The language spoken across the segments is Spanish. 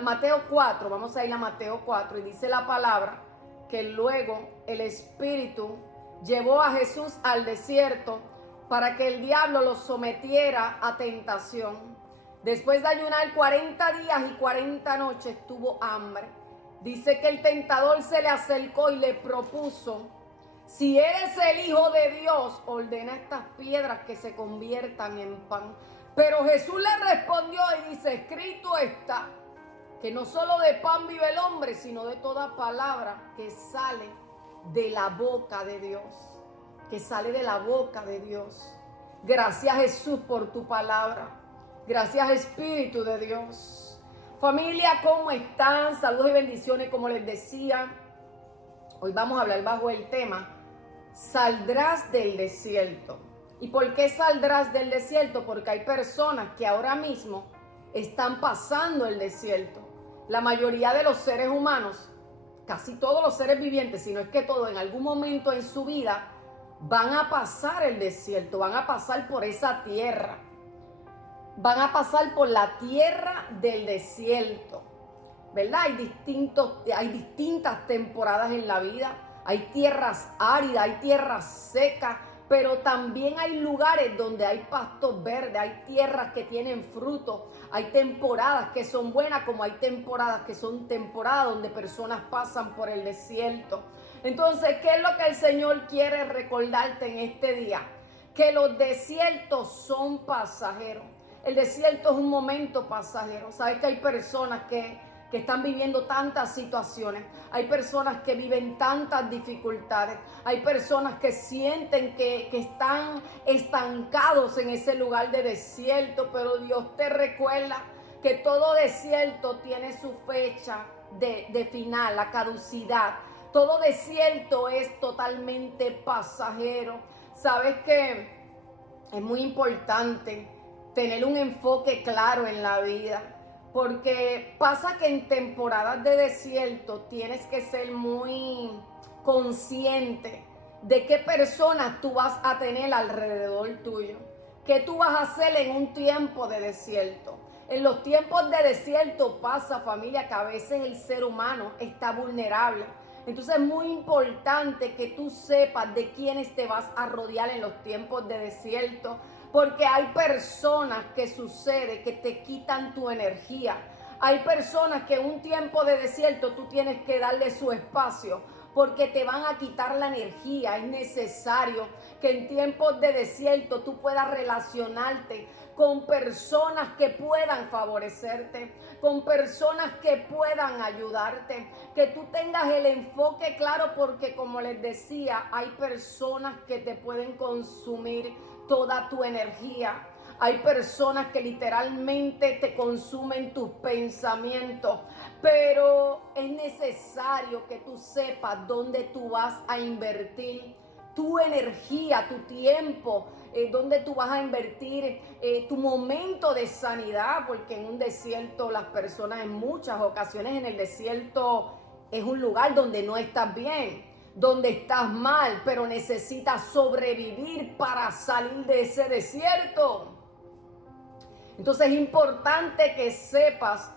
Mateo 4, vamos a ir a Mateo 4 y dice la palabra que luego el Espíritu llevó a Jesús al desierto para que el diablo lo sometiera a tentación. Después de ayunar 40 días y 40 noches tuvo hambre. Dice que el tentador se le acercó y le propuso: si eres el Hijo de Dios, ordena estas piedras que se conviertan en pan. Pero Jesús le respondió y dice: escrito está, que no solo de pan vive el hombre, sino de toda palabra que sale de la boca de Dios. Que sale de la boca de Dios. Gracias, Jesús, por tu palabra. Gracias, Espíritu de Dios. Familia, ¿cómo están? Saludos y bendiciones, como les decía. Hoy vamos a hablar bajo el tema: saldrás del desierto. ¿Y por qué saldrás del desierto? Porque hay personas que ahora mismo están pasando el desierto. La mayoría de los seres humanos, casi todos los seres vivientes, si no es que todos, en algún momento en su vida van a pasar el desierto, van a pasar por esa tierra, van a pasar por la tierra del desierto, ¿verdad? Hay distintas temporadas en la vida. Hay tierras áridas, hay tierras secas, pero también hay lugares donde hay pastos verdes, hay tierras que tienen fruto, hay temporadas que son buenas, como hay temporadas que son temporadas donde personas pasan por el desierto. Entonces, ¿qué es lo que el Señor quiere recordarte en este día? Que los desiertos son pasajeros. El desierto es un momento pasajero. Sabes que hay personas que están viviendo tantas situaciones, hay personas que viven tantas dificultades, hay personas que sienten que están estancados en ese lugar de desierto, pero Dios te recuerda que todo desierto tiene su fecha de final, la caducidad. Todo desierto es totalmente pasajero. Sabes que es muy importante tener un enfoque claro en la vida. Porque pasa que en temporadas de desierto tienes que ser muy consciente de qué personas tú vas a tener alrededor tuyo. ¿Qué tú vas a hacer en un tiempo de desierto? En los tiempos de desierto pasa, familia, que a veces el ser humano está vulnerable. Entonces es muy importante que tú sepas de quiénes te vas a rodear en los tiempos de desierto. Porque hay personas que sucede que te quitan tu energía. Hay personas que en un tiempo de desierto tú tienes que darle su espacio porque te van a quitar la energía. Es necesario que en tiempos de desierto tú puedas relacionarte con personas que puedan favorecerte, con personas que puedan ayudarte, que tú tengas el enfoque claro, porque como les decía, hay personas que te pueden consumir toda tu energía. Hay personas que literalmente te consumen tus pensamientos, pero es necesario que tú sepas dónde tú vas a invertir tu energía, tu tiempo, dónde tú vas a invertir tu momento de sanidad, porque en un desierto las personas en muchas ocasiones en el desierto es un lugar donde no estás bien, donde estás mal, pero necesitas sobrevivir para salir de ese desierto. Entonces es importante que sepas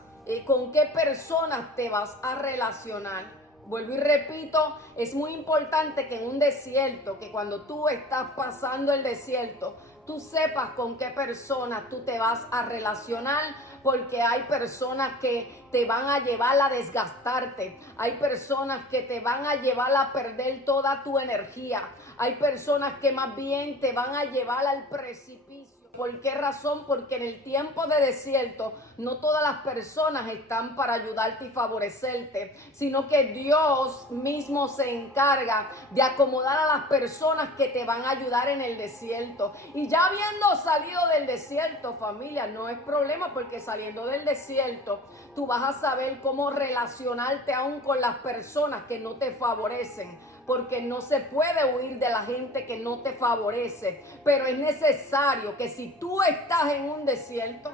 con qué personas te vas a relacionar. Vuelvo y repito, es muy importante que en un desierto, que cuando tú estás pasando el desierto, tú sepas con qué personas tú te vas a relacionar, porque hay personas que te van a llevar a desgastarte, hay personas que te van a llevar a perder toda tu energía, hay personas que más bien te van a llevar al precipicio. ¿Por qué razón? Porque en el tiempo de desierto no todas las personas están para ayudarte y favorecerte, sino que Dios mismo se encarga de acomodar a las personas que te van a ayudar en el desierto. Y ya habiendo salido del desierto, familia, no es problema, porque saliendo del desierto tú vas a saber cómo relacionarte aún con las personas que no te favorecen. Porque no se puede huir de la gente que no te favorece. Pero es necesario que si tú estás en un desierto,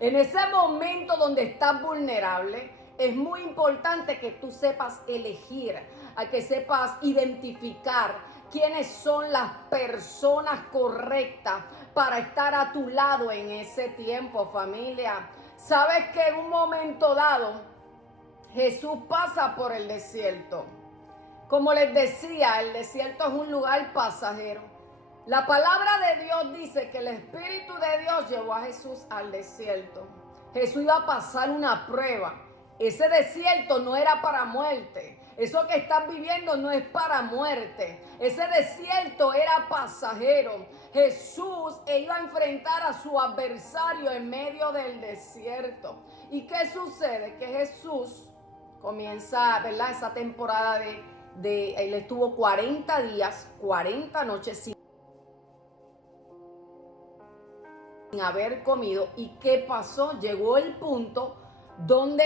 en ese momento donde estás vulnerable, es muy importante que tú sepas elegir, a que sepas identificar quiénes son las personas correctas para estar a tu lado en ese tiempo, familia. Sabes que en un momento dado Jesús pasa por el desierto. Como les decía, el desierto es un lugar pasajero. La palabra de Dios dice que el Espíritu de Dios llevó a Jesús al desierto. Jesús iba a pasar una prueba. Ese desierto no era para muerte. Eso que estás viviendo no es para muerte. Ese desierto era pasajero. Jesús iba a enfrentar a su adversario en medio del desierto. ¿Y qué sucede? Que Jesús comienza, ¿verdad?, esa temporada él estuvo 40 días, 40 noches sin haber comido. ¿Y qué pasó? Llegó el punto donde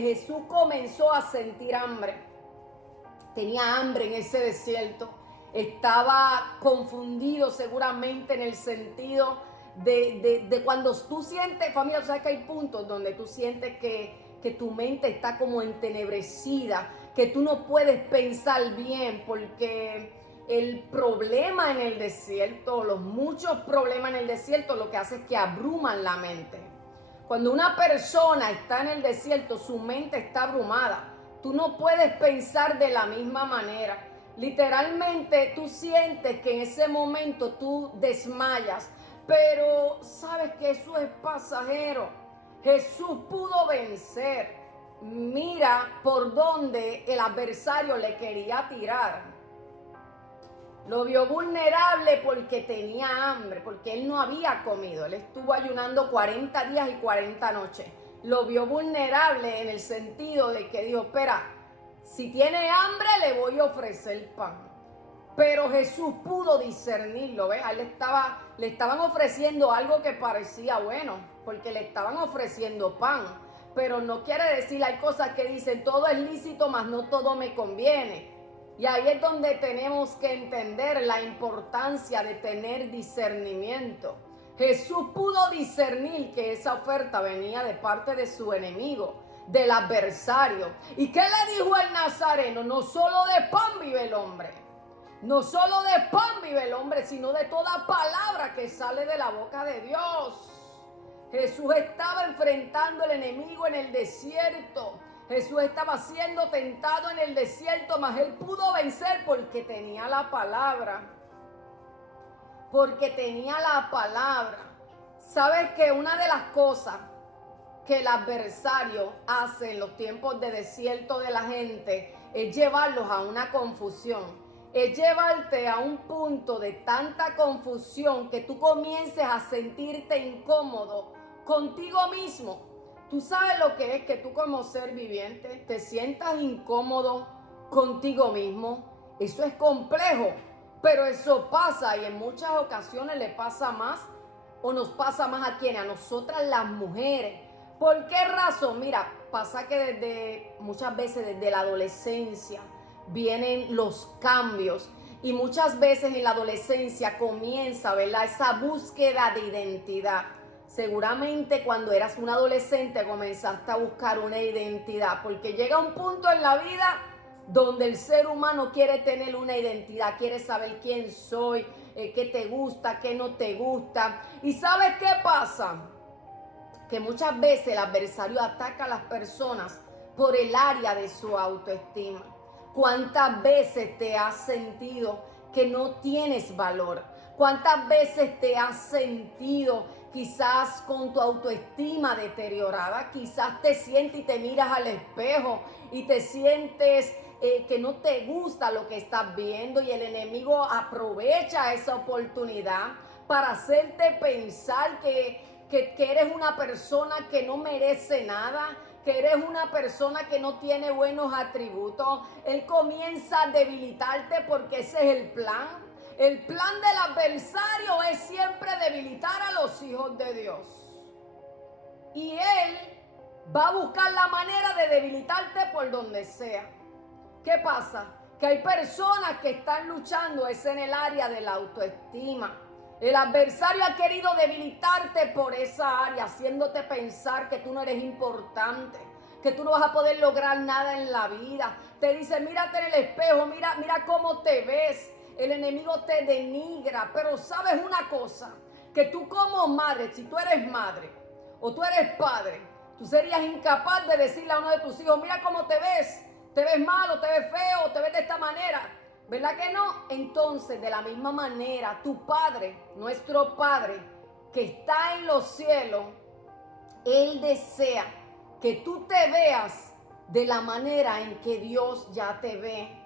Jesús comenzó a sentir hambre. Tenía hambre en ese desierto. Estaba confundido seguramente en el sentido de cuando tú sientes, familia, sabes que hay puntos donde tú sientes que tu mente está como entenebrecida, que tú no puedes pensar bien, porque el problema en el desierto, los muchos problemas en el desierto, lo que hace es que abruman la mente. Cuando una persona está en el desierto, su mente está abrumada. Tú no puedes pensar de la misma manera. Literalmente tú sientes que en ese momento tú desmayas, pero sabes que eso es pasajero. Jesús pudo vencer. Mira por dónde el adversario le quería tirar. Lo vio vulnerable porque tenía hambre, porque él no había comido. Él estuvo ayunando 40 días y 40 noches. Lo vio vulnerable en el sentido de que dijo, espera, si tiene hambre le voy a ofrecer pan. Pero Jesús pudo discernirlo, ¿ves? A él le estaban ofreciendo algo que parecía bueno, porque le estaban ofreciendo pan. Pero no quiere decir, hay cosas que dicen, todo es lícito, mas no todo me conviene. Y ahí es donde tenemos que entender la importancia de tener discernimiento. Jesús pudo discernir que esa oferta venía de parte de su enemigo, del adversario. ¿Y qué le dijo el nazareno? No solo de pan vive el hombre. No solo de pan vive el hombre, sino de toda palabra que sale de la boca de Dios. Jesús estaba enfrentando al enemigo en el desierto. Jesús estaba siendo tentado en el desierto, mas él pudo vencer porque tenía la palabra. Porque tenía la palabra. ¿Sabes que una de las cosas que el adversario hace en los tiempos de desierto de la gente es llevarlos a una confusión? Es llevarte a un punto de tanta confusión que tú comiences a sentirte incómodo contigo mismo. Tú sabes lo que es que tú como ser viviente te sientas incómodo contigo mismo. Eso es complejo, pero eso pasa y en muchas ocasiones le pasa más o nos pasa más a quienes, a nosotras las mujeres. ¿Por qué razón? Mira, pasa que muchas veces desde la adolescencia vienen los cambios y muchas veces en la adolescencia comienza, ¿verdad?, esa búsqueda de identidad. Seguramente cuando eras un adolescente comenzaste a buscar una identidad, porque llega un punto en la vida donde el ser humano quiere tener una identidad, quiere saber quién soy, qué te gusta, qué no te gusta. ¿Y sabes qué pasa? Que muchas veces el adversario ataca a las personas por el área de su autoestima. ¿Cuántas veces te has sentido que no tienes valor? ¿Cuántas veces te has sentido quizás con tu autoestima deteriorada? Quizás te sientes y te miras al espejo y te sientes que no te gusta lo que estás viendo, y el enemigo aprovecha esa oportunidad para hacerte pensar que eres una persona que no merece nada, que eres una persona que no tiene buenos atributos. Él comienza a debilitarte porque ese es el plan. El plan del adversario es siempre debilitar a los hijos de Dios. Y él va a buscar la manera de debilitarte por donde sea. ¿Qué pasa? Que hay personas que están luchando es en el área de la autoestima. El adversario ha querido debilitarte por esa área, haciéndote pensar que tú no eres importante, que tú no vas a poder lograr nada en la vida. Te dice, mírate en el espejo, mira cómo te ves. el enemigo te denigra. Pero sabes una cosa, que tú como madre, si tú eres madre o tú eres padre, tú serías incapaz de decirle a uno de tus hijos, mira cómo te ves malo, te ves feo, te ves de esta manera. ¿Verdad que no? Entonces, de la misma manera, tu Padre, nuestro Padre, que está en los cielos, Él desea que tú te veas de la manera en que Dios ya te ve.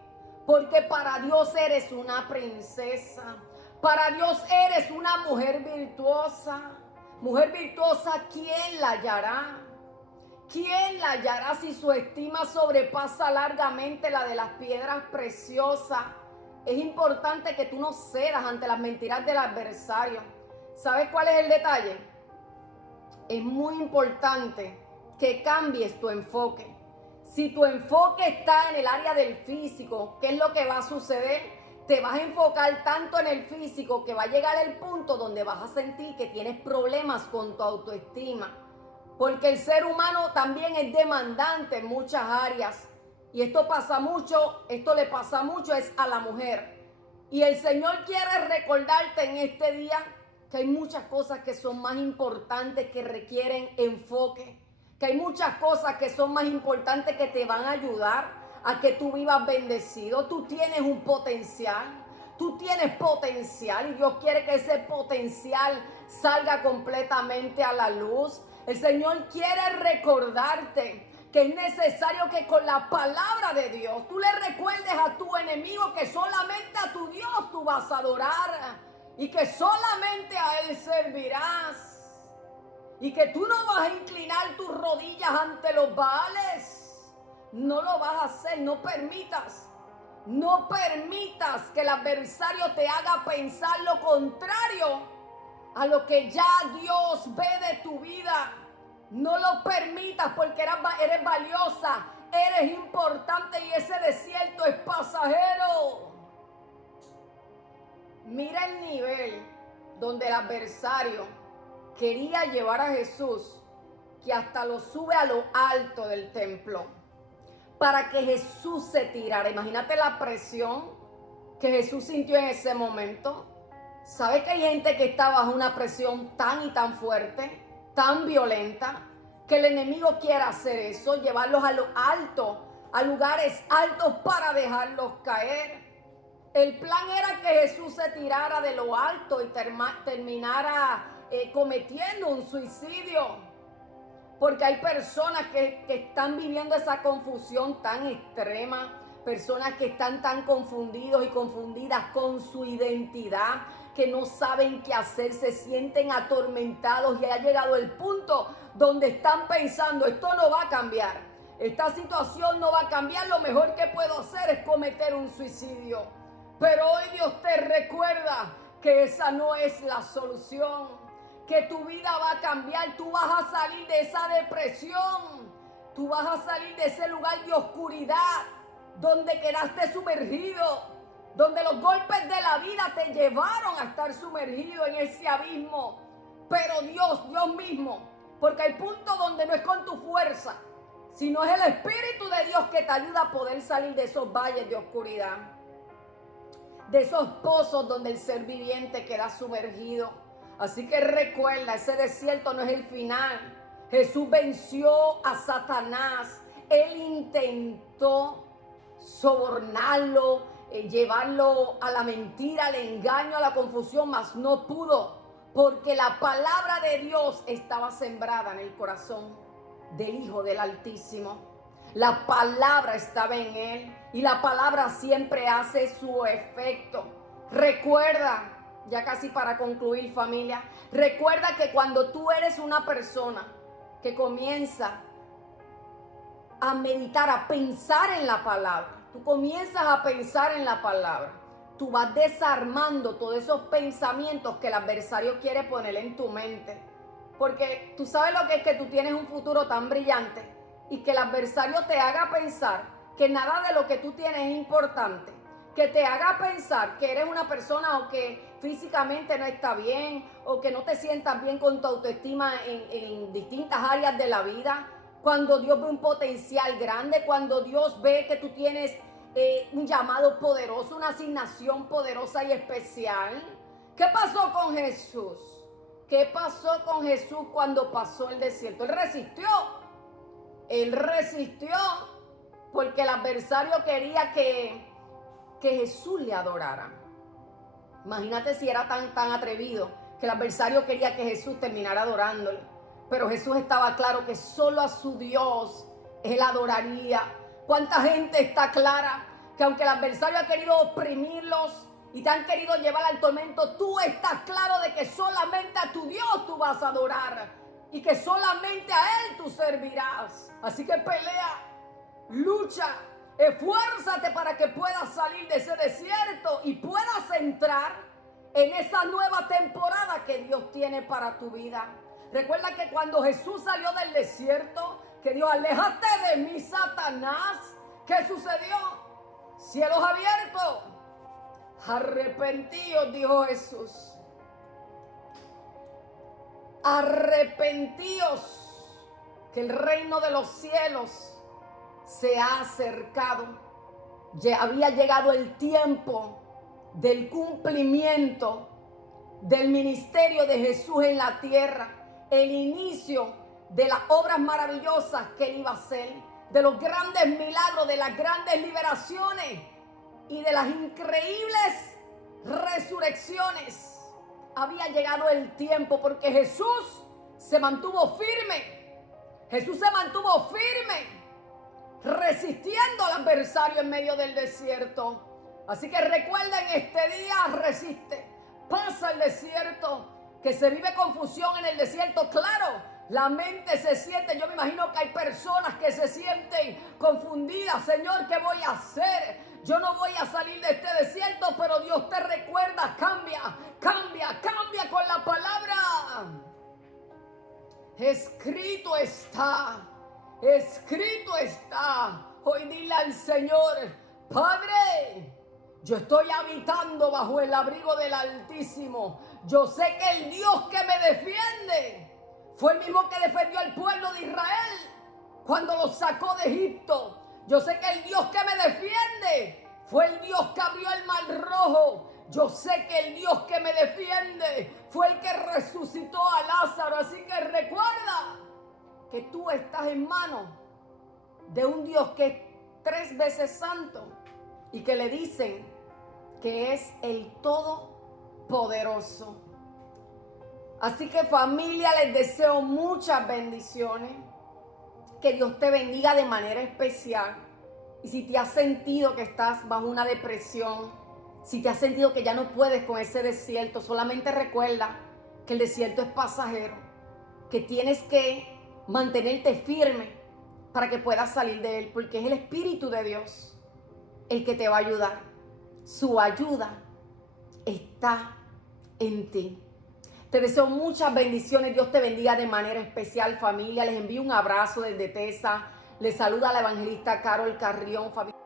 Porque para Dios eres una princesa. Para Dios eres una mujer virtuosa. Mujer virtuosa, ¿quién la hallará? ¿Quién la hallará si su estima sobrepasa largamente la de las piedras preciosas? Es importante que tú no cedas ante las mentiras del adversario. ¿Sabes cuál es el detalle? Es muy importante que cambies tu enfoque. Si tu enfoque está en el área del físico, ¿qué es lo que va a suceder? Te vas a enfocar tanto en el físico que va a llegar el punto donde vas a sentir que tienes problemas con tu autoestima. Porque el ser humano también es demandante en muchas áreas. Y esto pasa mucho, esto le pasa mucho es a la mujer. Y el Señor quiere recordarte en este día que hay muchas cosas que son más importantes, que requieren enfoque. Que hay muchas cosas que son más importantes, que te van a ayudar a que tú vivas bendecido. Tú tienes un potencial. Tú tienes potencial y Dios quiere que ese potencial salga completamente a la luz. El Señor quiere recordarte que es necesario que con la palabra de Dios tú le recuerdes a tu enemigo que solamente a tu Dios tú vas a adorar y que solamente a Él servirás y que tú no vas a inclinar tus rodillas ante los baales. No lo vas a hacer, no permitas que el adversario te haga pensar lo contrario a lo que ya Dios ve de tu vida. No lo permitas porque eres valiosa, eres importante y ese desierto es pasajero. Mira el nivel donde el adversario quería llevar a Jesús, que hasta lo sube a lo alto del templo para que Jesús se tirara. Imagínate la presión que Jesús sintió en ese momento. ¿Sabes que hay gente que está bajo una presión tan y tan fuerte, tan violenta, que el enemigo quiere hacer eso, llevarlos a lo alto, a lugares altos para dejarlos caer? El plan era que Jesús se tirara de lo alto y terminara cometiendo un suicidio. Porque hay personas que están viviendo esa confusión tan extrema, personas que están tan confundidos y confundidas con su identidad, que no saben qué hacer, se sienten atormentados y ha llegado el punto donde están pensando, esto no va a cambiar, esta situación no va a cambiar, lo mejor que puedo hacer es cometer un suicidio. Pero hoy Dios te recuerda que esa no es la solución, que tu vida va a cambiar, tú vas a salir de esa depresión, tú vas a salir de ese lugar de oscuridad donde quedaste sumergido, donde los golpes de la vida te llevaron a estar sumergido en ese abismo. Pero Dios mismo, porque hay puntos donde no es con tu fuerza, sino es el Espíritu de Dios que te ayuda a poder salir de esos valles de oscuridad, de esos pozos donde el ser viviente queda sumergido. Así que recuerda, ese desierto no es el final. Jesús venció a Satanás. Él intentó sobornarlo, llevarlo a la mentira, al engaño, a la confusión, mas no pudo, porque la palabra de Dios estaba sembrada en el corazón del Hijo del Altísimo. La palabra estaba en él y la palabra siempre hace su efecto. Recuerda, ya casi para concluir, familia, recuerda que cuando tú eres una persona que comienza a meditar, a pensar en la palabra, tú comienzas a pensar en la palabra, tú vas desarmando todos esos pensamientos que el adversario quiere poner en tu mente. Porque tú sabes lo que es que tú tienes un futuro tan brillante y que el adversario te haga pensar que nada de lo que tú tienes es importante, que te haga pensar que eres una persona o que físicamente no está bien o que no te sientas bien con tu autoestima en distintas áreas de la vida. Cuando Dios ve un potencial grande, cuando Dios ve que tú tienes un llamado poderoso, una asignación poderosa y especial. ¿Qué pasó con Jesús? ¿Qué pasó con Jesús cuando pasó el desierto? Él resistió. Él resistió porque el adversario quería que Jesús le adorara. Imagínate si era tan atrevido que el adversario quería que Jesús terminara adorándole. Pero Jesús estaba claro que solo a su Dios él adoraría. ¿Cuánta gente está clara que aunque el adversario ha querido oprimirlos y te han querido llevar al tormento, tú estás claro de que solamente a tu Dios tú vas a adorar y que solamente a Él tú servirás? Así que pelea, lucha, esfuérzate para que puedas salir de ese desierto y puedas entrar en esa nueva temporada que Dios tiene para tu vida. Recuerda que cuando Jesús salió del desierto, que Dios, aléjate de mí, Satanás. ¿Qué sucedió? Cielos abiertos. Arrepentíos, dijo Jesús. Arrepentíos, que el reino de los cielos se ha acercado. Ya había llegado el tiempo del cumplimiento del ministerio de Jesús en la tierra, el inicio de las obras maravillosas que Él iba a hacer, de los grandes milagros, de las grandes liberaciones y de las increíbles resurrecciones. Había llegado el tiempo porque Jesús se mantuvo firme. Jesús se mantuvo firme, resistiendo al adversario en medio del desierto. Así que recuerden, este día resiste, pasa el desierto, que se vive confusión en el desierto. Claro, la mente se siente, yo me imagino que hay personas que se sienten confundidas. Señor, ¿qué voy a hacer? Yo no voy a salir de este desierto, pero Dios te recuerda, cambia, cambia, cambia con la palabra. Escrito está, escrito está. Hoy dile al Señor, Padre, yo estoy habitando bajo el abrigo del Altísimo. Yo sé que el Dios que me defiende fue el mismo que defendió al pueblo de Israel cuando los sacó de Egipto. Yo sé que el Dios que me defiende fue el Dios que abrió el mar rojo. Yo sé que el Dios que me defiende fue el que resucitó a Lázaro. Así que recuerda que tú estás en manos de un Dios que es 3 veces santo y que le dicen que es el Todopoderoso. Así que, familia, les deseo muchas bendiciones. Que Dios te bendiga de manera especial. Y si te has sentido que estás bajo una depresión, si te has sentido que ya no puedes con ese desierto, solamente recuerda que el desierto es pasajero, que tienes que mantenerte firme para que puedas salir de él, porque es el Espíritu de Dios el que te va a ayudar. Su ayuda está en ti. Te deseo muchas bendiciones. Dios te bendiga de manera especial, familia. Les envío un abrazo desde Tesa. Les saluda la evangelista Carol Carrión, familia.